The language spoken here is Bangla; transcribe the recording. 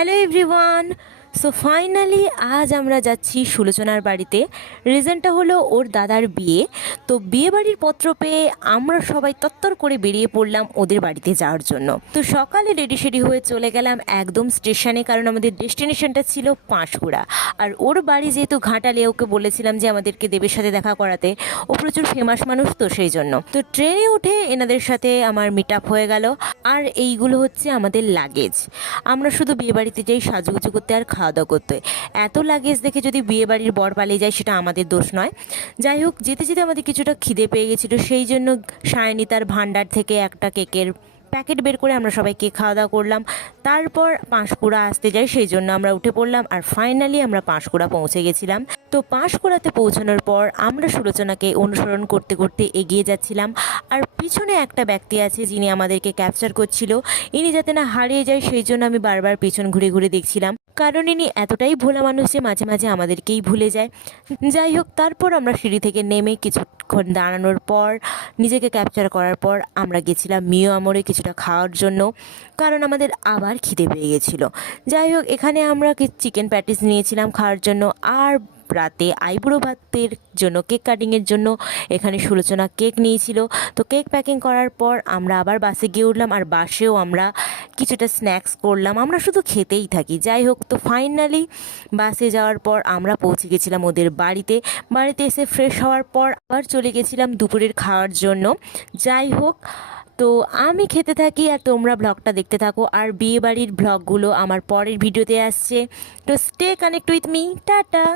Hello everyone. সো ফাইনালি আজ আমরা যাচ্ছি সুলোচনার বাড়িতে। রিজনটা হলো ওর দাদার বিয়ে। তো বিয়ে বাড়ির পত্র পেয়ে আমরা সবাই তত্তর করে বেরিয়ে পড়লাম ওদের বাড়িতে যাওয়ার জন্য। তো সকালে রেডি সেডি হয়ে চলে গেলাম একদম স্টেশনে, কারণ আমাদের ডেস্টিনেশনটা ছিল পাঁশকুড়া। আর ওর বাড়ি যেহেতু ঘাটালে, ওকে বলেছিলাম যে আমাদেরকে দেবের সাথে দেখা করাতে। ও প্রচুর ফেমাস মানুষ, তো সেই জন্য তো ট্রেনে উঠে এনাদের সাথে আমার মিট আপ হয়ে গেল। আর এইগুলো হচ্ছে আমাদের লাগেজ। আমরা শুধু বিয়ে বাড়িতে যাই সাজুগুজু করতে আর খাওয়া দাওয়া করতে। এত লাগেজ দেখে যদি বিয়ে বাড়ির বর পালিয়ে যায় সেটা আমাদের দোষ নয়। যাই হোক, যেতে যেতে আমাদের কিছুটা খিদে পেয়ে গেছিলো, সেই জন্য সায়নী তার ভান্ডার থেকে একটা কেকের প্যাকেট বের করে আমরা সবাই কেক খাওয়া দাওয়া করলাম। তারপর পাঁশকুড়া আসতে যাই, সেই জন্য আমরা উঠে পড়লাম। আর ফাইনালি আমরা পাঁশকুড়া পৌঁছে গেছিলাম। তো পাঁশকুড়াতে পৌঁছানোর পর আমরা সুলোচনাকে অনুসরণ করতে করতে এগিয়ে যাচ্ছিলাম। আর পিছনে একটা ব্যক্তি আছে যিনি আমাদেরকে ক্যাপচার করছিল। ইনি যাতে না হারিয়ে যায় সেই জন্য আমি বারবার পিছন ঘুরে ঘুরে দেখছিলাম, কারণ ইনি এতটাই ভোলা মানুষ যে মাঝে মাঝে আমাদেরকেই ভুলে যায়। যাই হোক, তারপর আমরা সিঁড়ি থেকে নেমে কিছুক্ষণ দাঁড়ানোর পর, নিজেকে ক্যাপচার করার পর আমরা গেছিলাম মিও আমরে কিছুটা খাওয়ার জন্য, কারণ আমাদের আবার খিদে পেয়ে গেছিলো। যাই হোক, এখানে আমরা চিকেন প্যাটিস নিয়েছিলাম খাওয়ার জন্য। আর রাতে আইবুড়ো ভাতের জন্য কেক কাটিংয়ের জন্য এখানে সুলোচনা কেক নিয়েছিল। তো কেক প্যাকিং করার পর আমরা আবার বাসে গিয়ে উঠলাম। আর বাসেও আমরা কিছুটা স্ন্যাক্স করলাম, আমরা শুধু খেতেই থাকি। যাই হোক, তো ফাইনালি বাসে যাওয়ার পর আমরা পৌঁছে গেছিলাম ওদের বাড়িতে। বাড়িতে এসে ফ্রেশ হওয়ার পর আবার চলে গেছিলাম দুপুরের খাওয়ার জন্য। যাই হোক, তো আমি খেতে থাকি আর তোমরা ব্লগটা দেখতে থাকো। আর বিয়ে বাড়ির ব্লগগুলো আমার পরের ভিডিওতে আসছে। তো stay connect with me. Tata.